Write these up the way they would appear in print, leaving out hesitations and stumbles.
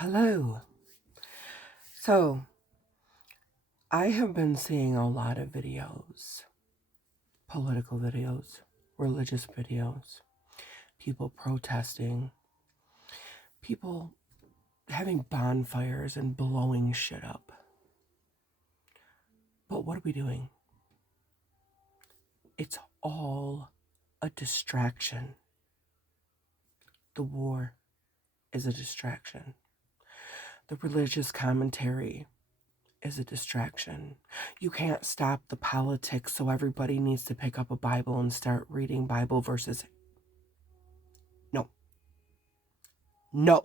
Hello. So, I have been seeing a lot of videos, political videos, religious videos, people protesting, people having bonfires and blowing shit up. But what are we doing? It's all a distraction. The war is a distraction. The religious commentary is a distraction. You can't stop the politics, so everybody needs to pick up a Bible and start reading Bible verses. No. No.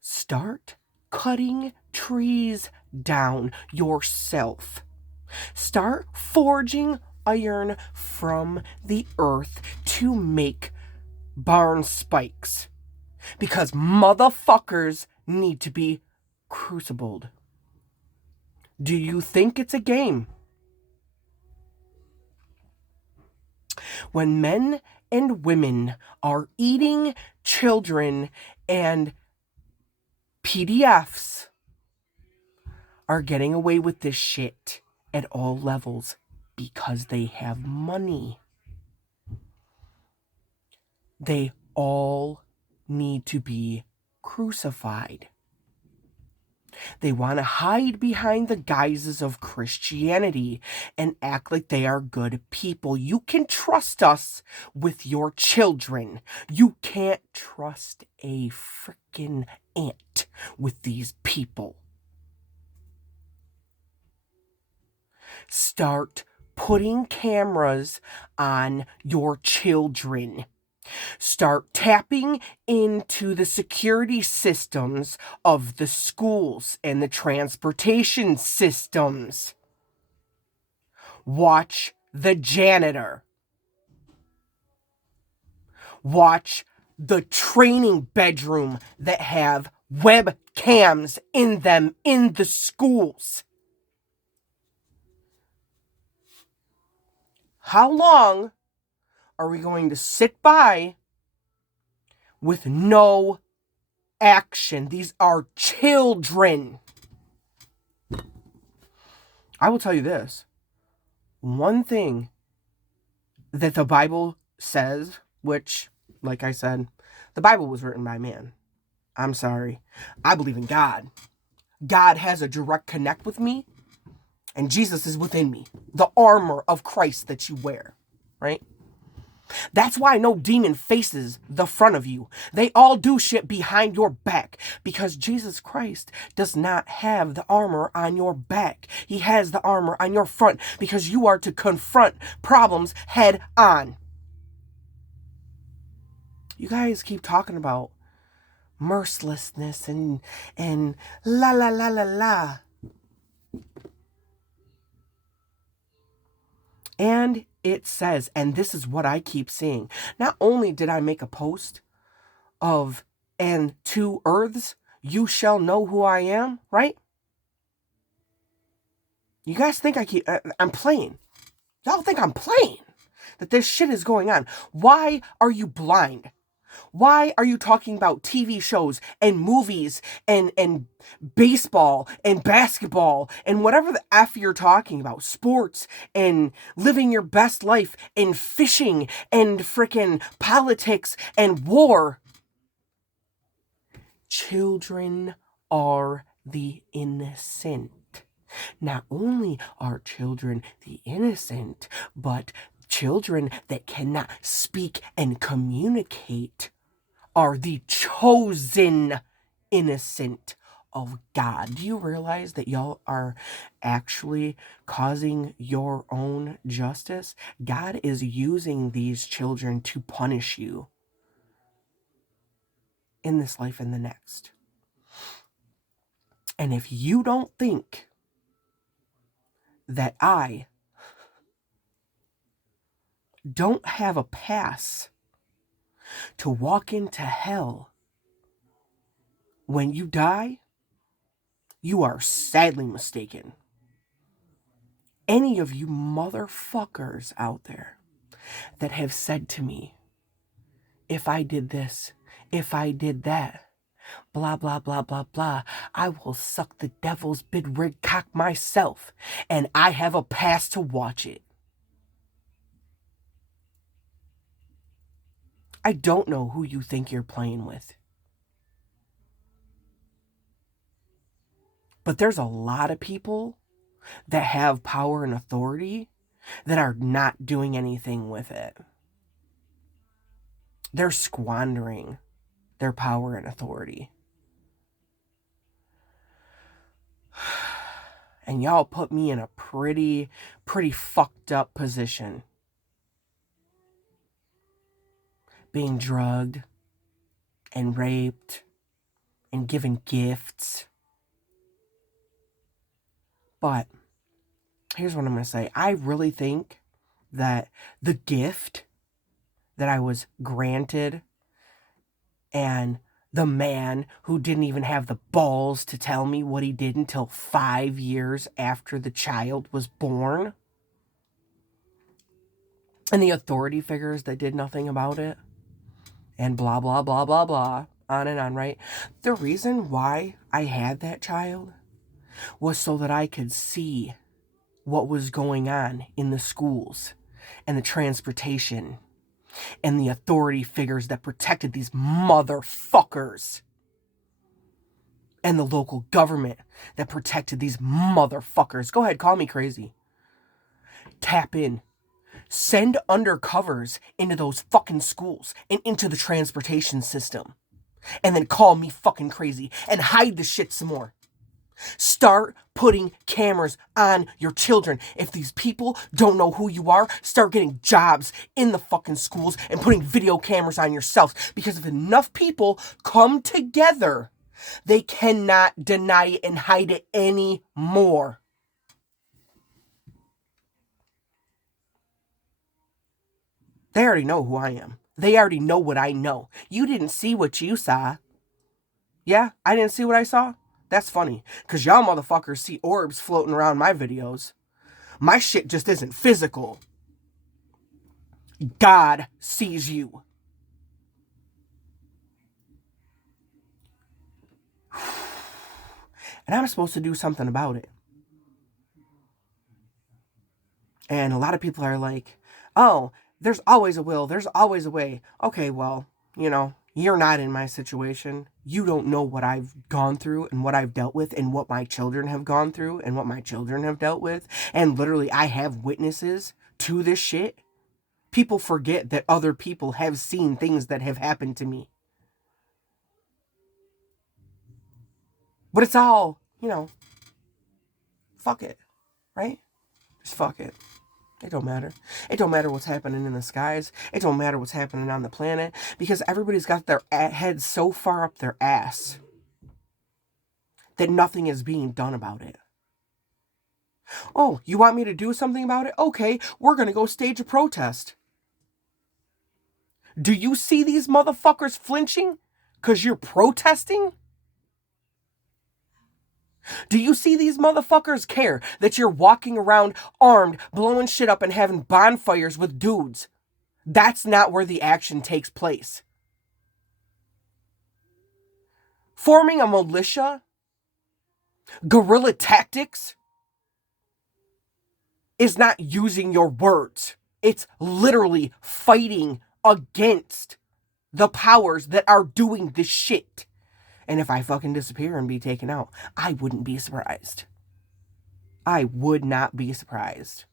Start cutting trees down yourself. Start forging iron from the earth to make barn spikes. Because motherfuckers need to be crucibled. Do you think it's a game? When men and women are eating children and PDFs are getting away with this shit at all levels because they have money. They all need to be crucified. They want to hide behind the guises of Christianity and act like they are good people. You can trust us with your children. You can't trust a freaking ant with these people. Start putting cameras on your children. Start tapping into the security systems of the schools and the transportation systems. Watch the janitor. Watch the training bedroom that have webcams in them in the schools. How long are we going to sit by with no action? These are children. I will tell you this. One thing that the Bible says, which, like I said, the Bible was written by man. I'm sorry. I believe in God. God has a direct connect with me, and Jesus is within me. The armor of Christ that you wear, right? That's why no demon faces the front of you. They all do shit behind your back because Jesus Christ does not have the armor on your back. He has the armor on your front because you are to confront problems head on. You guys keep talking about mercilessness and la la la la la. And it says, and this is what I keep seeing. Not only did I make a post of, and to earths, you shall know who I am, right? You guys think I'm playing. Y'all think I'm playing. That this shit is going on. Why are you blind? Why are you talking about TV shows and movies and baseball and basketball and whatever the F you're talking about, sports and living your best life and fishing and frickin' politics and war? Children are the innocent. Not only are children the innocent, but children that cannot speak and communicate are the chosen innocent of God. Do you realize that y'all are actually causing your own justice? God is using these children to punish you in this life and the next. And if you don't think that I don't have a pass to walk into hell when you die, you are sadly mistaken. Any of you motherfuckers out there that have said to me, if I did this, if I did that, Blah, blah, blah, blah, blah. I will suck the devil's big rig cock myself, and I have a pass to watch it. I don't know who you think you're playing with. But there's a lot of people that have power and authority that are not doing anything with it. They're squandering their power and authority. And y'all put me in a pretty fucked up position. Being drugged and raped and given gifts. But here's what I'm going to say. I really think that the gift that I was granted and the man who didn't even have the balls to tell me what he did until 5 years after the child was born, and the authority figures that did nothing about it, and blah, blah, blah, blah, blah, on and on, right? The reason why I had that child was so that I could see what was going on in the schools and the transportation and the authority figures that protected these motherfuckers, and the local government that protected these motherfuckers. Go ahead, call me crazy. Tap in. Send undercovers into those fucking schools and into the transportation system. And then call me fucking crazy and hide the shit some more. Start putting cameras on your children. If these people don't know who you are, start getting jobs in the fucking schools and putting video cameras on yourselves. Because if enough people come together, they cannot deny it and hide it anymore. They already know who I am. They already know what I know. You didn't see what you saw. Yeah, I didn't see what I saw. That's funny, because y'all motherfuckers see orbs floating around my videos. My shit just isn't physical. God sees you. And I'm supposed to do something about it. And a lot of people are like, oh, there's always a will, there's always a way. Okay, well, you're not in my situation. You don't know what I've gone through and what I've dealt with and what my children have gone through and what my children have dealt with. And literally, I have witnesses to this shit. People forget that other people have seen things that have happened to me. But it's all, fuck it, right? Just fuck it. It don't matter. It don't matter what's happening in the skies. It don't matter what's happening on the planet, because everybody's got their heads so far up their ass that nothing is being done about it. Oh, you want me to do something about it? Okay, we're gonna go stage a protest. Do you see these motherfuckers flinching because you're protesting? Do you see these motherfuckers care that you're walking around armed, blowing shit up and having bonfires with dudes? That's not where the action takes place. Forming a militia, guerrilla tactics, is not using your words. It's literally fighting against the powers that are doing this shit. And if I fucking disappear and be taken out, I wouldn't be surprised. I would not be surprised.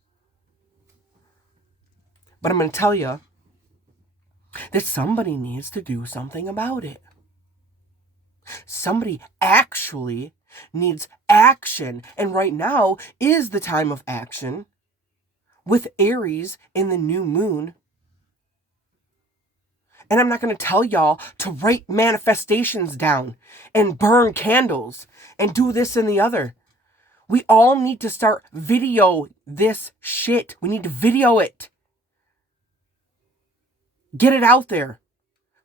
But I'm going to tell you that somebody needs to do something about it. Somebody actually needs action. And right now is the time of action, with Aries in the new moon. And I'm not going to tell y'all to write manifestations down and burn candles and do this and the other. We all need to start video this shit. We need to video it. Get it out there.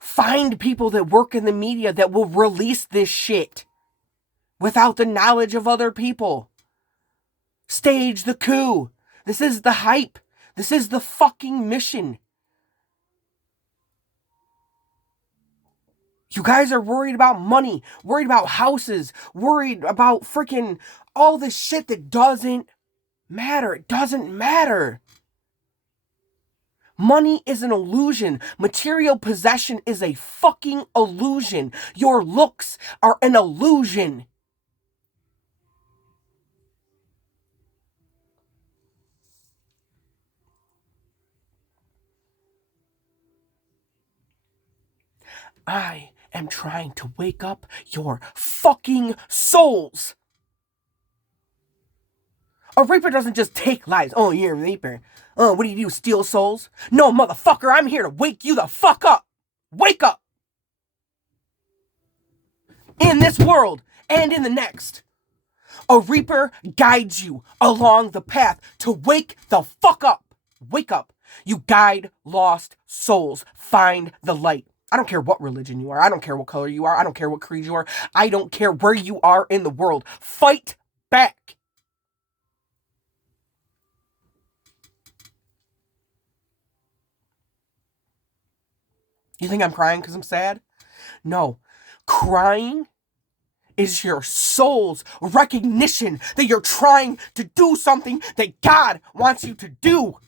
Find people that work in the media that will release this shit without the knowledge of other people. Stage the coup. This is the hype. This is the fucking mission. You guys are worried about money, worried about houses, worried about freaking all this shit that doesn't matter. It doesn't matter. Money is an illusion. Material possession is a fucking illusion. Your looks are an illusion. I am trying to wake up your fucking souls. A Reaper doesn't just take lives. Oh, you're a Reaper. Oh, what do? Steal souls? No, motherfucker, I'm here to wake you the fuck up. Wake up. In this world and in the next. A Reaper guides you along the path to wake the fuck up. Wake up. You guide lost souls. Find the light. I don't care what religion you are. I don't care what color you are. I don't care what creed you are. I don't care where you are in the world. Fight back. You think I'm crying because I'm sad? No. Crying is your soul's recognition that you're trying to do something that God wants you to do.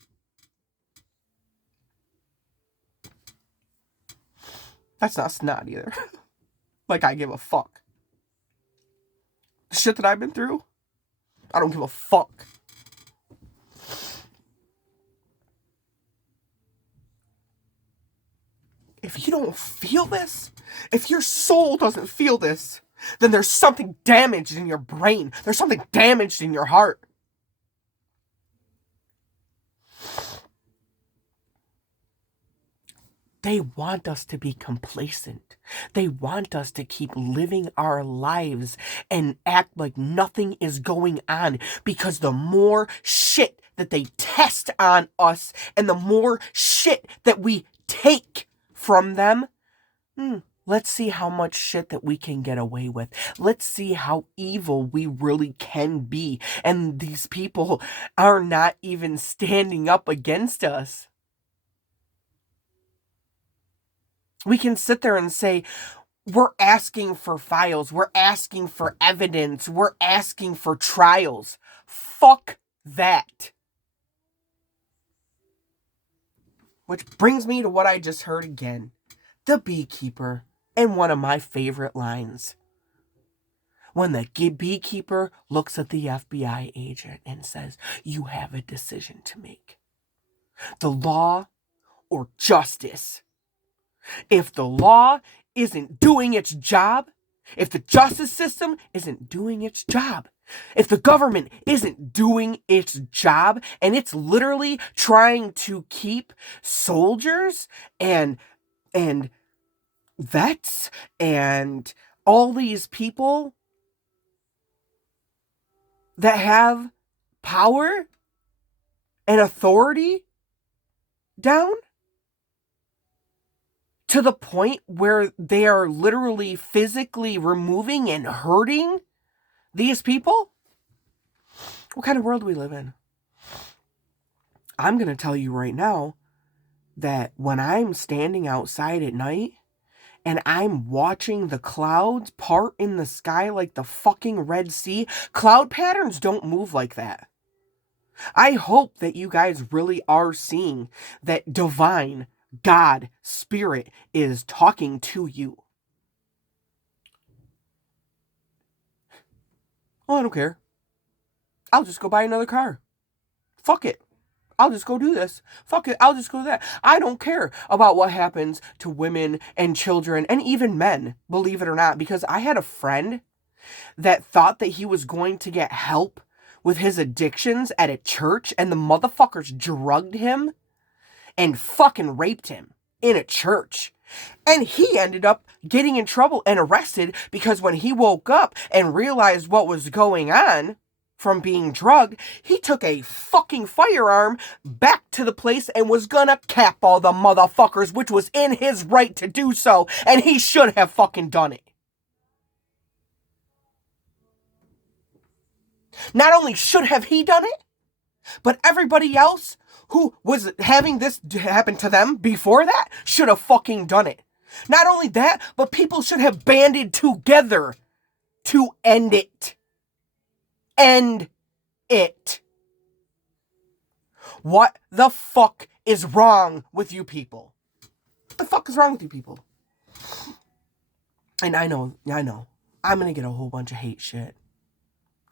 That's not snot either. Like I give a fuck. The shit that I've been through, I don't give a fuck. If you don't feel this, if your soul doesn't feel this, then there's something damaged in your brain. There's something damaged in your heart. They want us to be complacent. They want us to keep living our lives and act like nothing is going on, because the more shit that they test on us and the more shit that we take from them, let's see how much shit that we can get away with. Let's see how evil we really can be. And these people are not even standing up against us. We can sit there and say, we're asking for files, we're asking for evidence, we're asking for trials. Fuck that. Which brings me to what I just heard again. The beekeeper, and one of my favorite lines. When the beekeeper looks at the FBI agent and says, you have a decision to make. The law or justice. If the law isn't doing its job, if the justice system isn't doing its job, if the government isn't doing its job, and it's literally trying to keep soldiers and vets and all these people that have power and authority down, to the point where they are literally physically removing and hurting these people? What kind of world do we live in? I'm going to tell you right now that when I'm standing outside at night and I'm watching the clouds part in the sky like the fucking Red Sea, cloud patterns don't move like that. I hope that you guys really are seeing that divine God, Spirit, is talking to you. Oh, I don't care. I'll just go buy another car. Fuck it. I'll just go do this. Fuck it. I'll just go do that. I don't care about what happens to women and children and even men, believe it or not, because I had a friend that thought that he was going to get help with his addictions at a church, and the motherfuckers drugged him and fucking raped him in a church. And he ended up getting in trouble and arrested because when he woke up and realized what was going on from being drugged, he took a fucking firearm back to the place and was gonna cap all the motherfuckers, which was in his right to do so, and he should have fucking done it. Not only should have he done it, but everybody else who was having this happen to them before that should have fucking done it. Not only that, but people should have banded together to end it. End it. What the fuck is wrong with you people? What the fuck is wrong with you people? And I know, I'm gonna get a whole bunch of hate shit.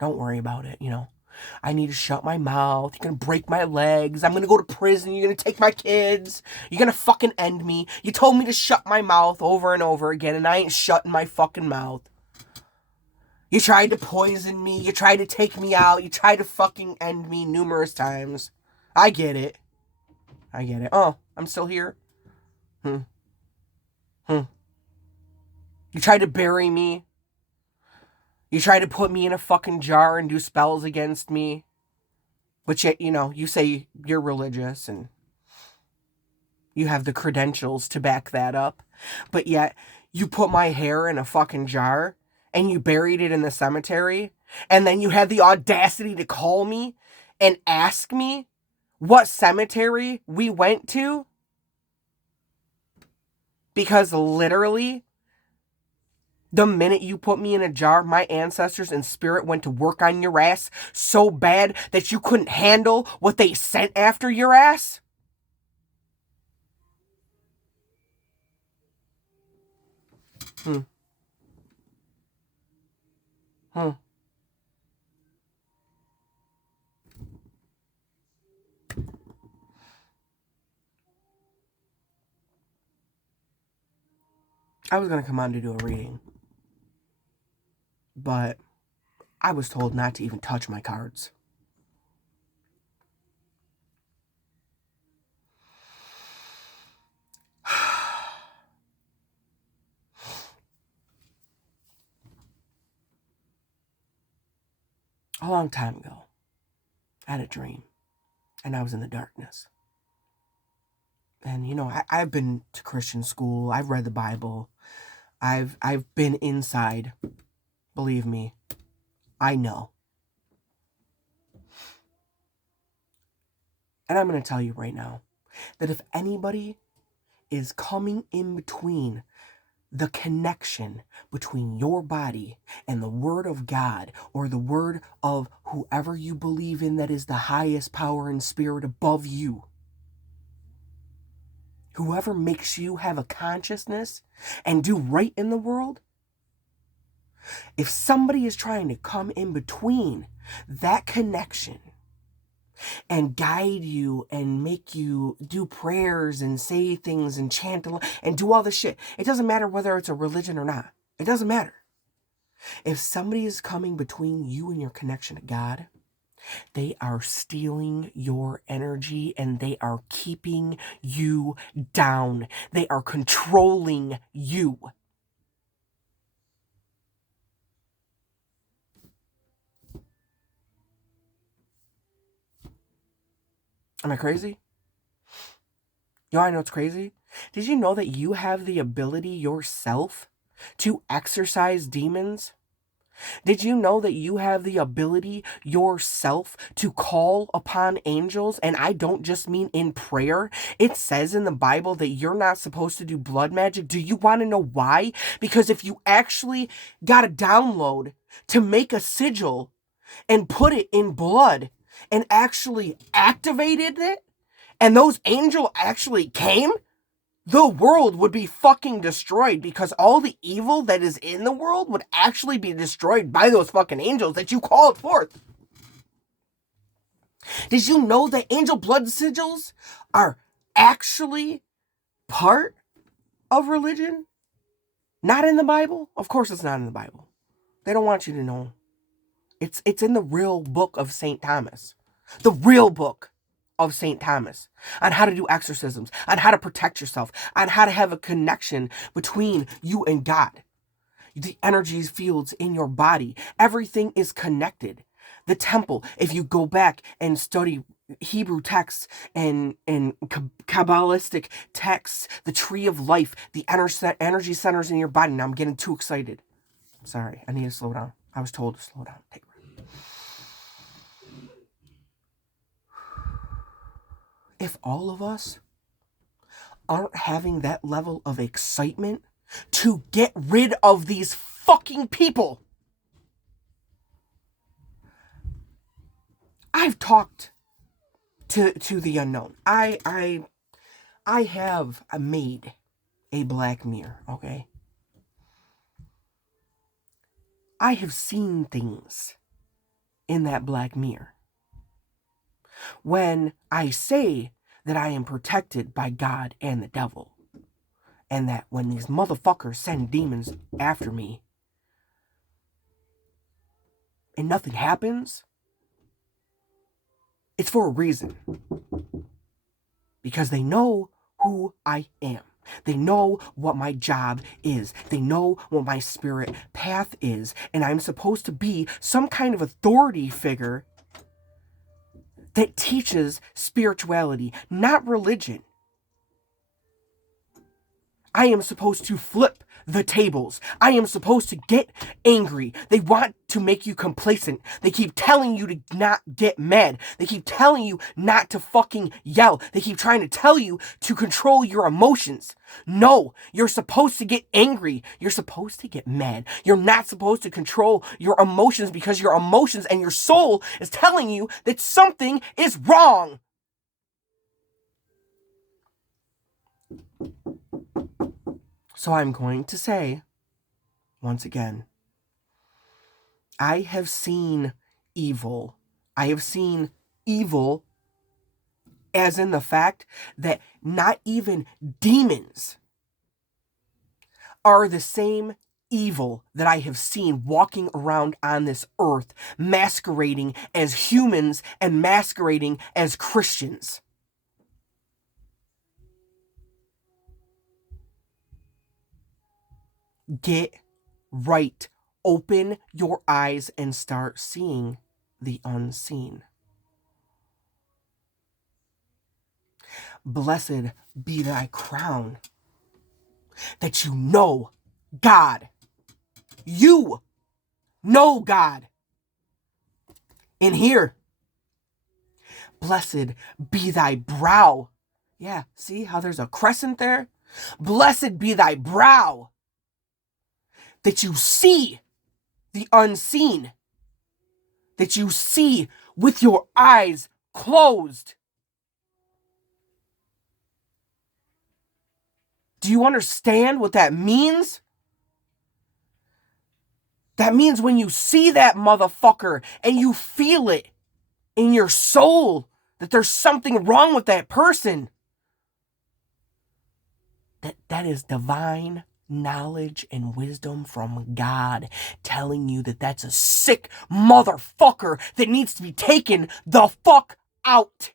Don't worry about it, I need to shut my mouth. You're gonna break my legs. I'm gonna go to prison. You're gonna take my kids. You're gonna fucking end me. You told me to shut my mouth over and over again, and I ain't shutting my fucking mouth. You tried to poison me. You tried to take me out. You tried to fucking end me numerous times. I get it. Oh, I'm still here? You tried to bury me. You tried to put me in a fucking jar and do spells against me. But yet, you say you're religious and you have the credentials to back that up. But yet, you put my hair in a fucking jar and you buried it in the cemetery. And then you had the audacity to call me and ask me what cemetery we went to. Because literally, the minute you put me in a jar, my ancestors in spirit went to work on your ass so bad that you couldn't handle what they sent after your ass. I was going to come on to do a reading, but I was told not to even touch my cards. A long time ago, I had a dream, and I was in the darkness. And, I've been to Christian school. I've read the Bible. I've been inside. Believe me, I know. And I'm going to tell you right now that if anybody is coming in between the connection between your body and the word of God, or the word of whoever you believe in that is the highest power and spirit above you, whoever makes you have a consciousness and do right in the world, if somebody is trying to come in between that connection and guide you and make you do prayers and say things and chant and do all this shit, it doesn't matter whether it's a religion or not. It doesn't matter. If somebody is coming between you and your connection to God, they are stealing your energy and they are keeping you down. They are controlling you. Am I crazy? I know it's crazy. Did you know that you have the ability yourself to exorcise demons? Did you know that you have the ability yourself to call upon angels? And I don't just mean in prayer. It says in the Bible that you're not supposed to do blood magic. Do you want to know why? Because if you actually got a download to make a sigil and put it in blood and actually activated it, and those angels actually came, the world would be fucking destroyed, because all the evil that is in the world would actually be destroyed by those fucking angels that you called forth. Did you know that angel blood sigils are actually part of religion? Not in the Bible? Of course it's not in the Bible. They don't want you to know. It's in the real book of St. Thomas. The real book of St. Thomas, on how to do exorcisms, on how to protect yourself, on how to have a connection between you and God. The energy fields in your body, everything is connected. The temple, if you go back and study Hebrew texts and Kabbalistic texts, the tree of life, the energy centers in your body. Now I'm getting too excited. Sorry, I need to slow down. I was told to slow down. Take a breath. If all of us aren't having that level of excitement to get rid of these fucking people. I've talked to the unknown. I have made a black mirror, okay? I have seen things in that black mirror. When I say that I am protected by God and the devil, and that when these motherfuckers send demons after me and nothing happens, it's for a reason. Because they know who I am. They know what my job is. They know what my spirit path is. And I'm supposed to be some kind of authority figure that teaches spirituality, not religion. I am supposed to flip the tables. I am supposed to get angry. They want to make you complacent. They keep telling you to not get mad. They keep telling you not to fucking yell. They keep trying to tell you to control your emotions. No, you're supposed to get angry. You're supposed to get mad. You're not supposed to control your emotions because your emotions and your soul is telling you that something is wrong. So I'm going to say, once again, I have seen evil. I have seen evil as in the fact that not even demons are the same evil that I have seen walking around on this earth, masquerading as humans and masquerading as Christians. Get right. Open your eyes and start seeing the unseen. Blessed be thy crown, that you know God. You know God. In here, blessed be thy brow. Yeah, see how there's a crescent there? Blessed be thy brow, that you see the unseen, that you see with your eyes closed. Do you understand what that means? That means when you see that motherfucker and you feel it in your soul that there's something wrong with that person, that is divine knowledge and wisdom from God telling you that that's a sick motherfucker that needs to be taken the fuck out.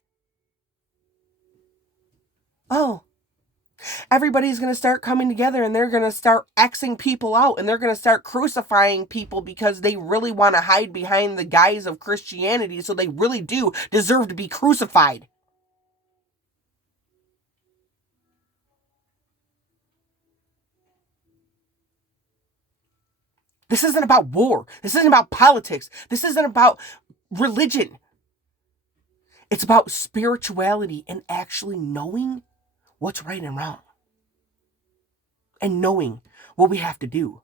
Oh, everybody's going to start coming together and they're going to start Xing people out and they're going to start crucifying people because they really want to hide behind the guise of Christianity, so they really do deserve to be crucified. This isn't about war. This isn't about politics. This isn't about religion. It's about spirituality and actually knowing what's right and wrong. And knowing what we have to do.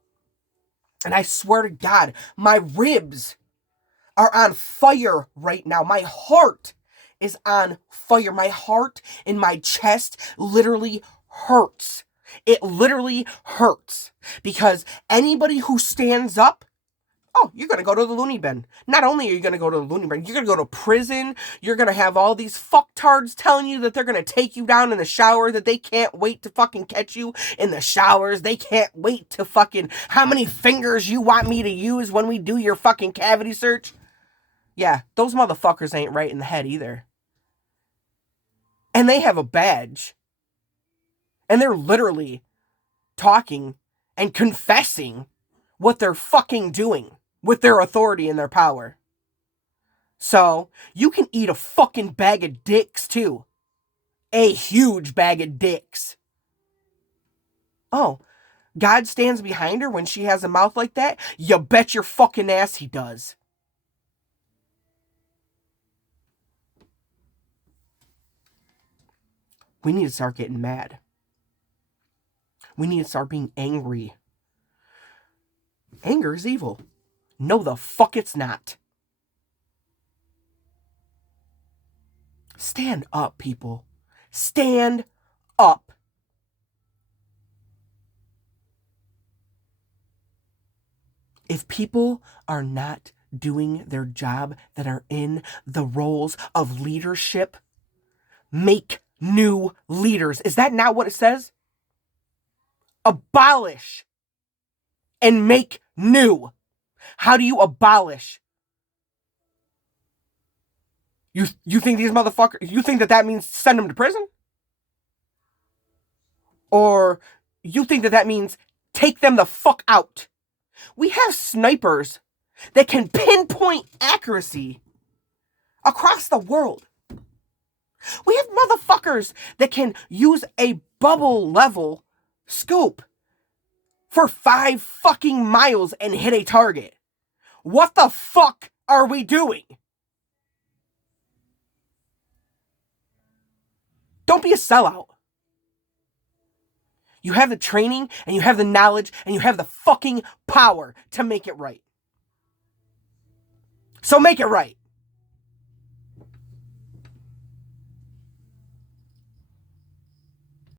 And I swear to God, my ribs are on fire right now. My heart is on fire. My heart in my chest literally hurts. It literally hurts. Because anybody who stands up, oh, you're going to go to the loony bin. Not only are you going to go to the loony bin, you're going to go to prison. You're going to have all these fucktards telling you that they're going to take you down in the shower, that they can't wait to fucking catch you in the showers. They can't wait to fucking, how many fingers you want me to use when we do your fucking cavity search? Yeah, those motherfuckers ain't right in the head either. And they have a badge. And they're literally talking and confessing what they're fucking doing with their authority and their power. So, you can eat a fucking bag of dicks too. A huge bag of dicks. Oh, God stands behind her when she has a mouth like that? You bet your fucking ass he does. We need to start getting mad. We need to start being angry. Anger is evil. No, the fuck it's not. Stand up, people. Stand up. If people are not doing their job, that are in the roles of leadership, make new leaders. Is that not what it says? Abolish and make new. How do you abolish? You think these motherfuckers, you think that means send them to prison? Or you think that means take them the fuck out? We have snipers that can pinpoint accuracy across the world. We have motherfuckers that can use a bubble level scope for 5 fucking miles and hit a target. What the fuck are we doing? Don't be a sellout. You have the training, and you have the knowledge, and you have the fucking power to make it right. So make it right.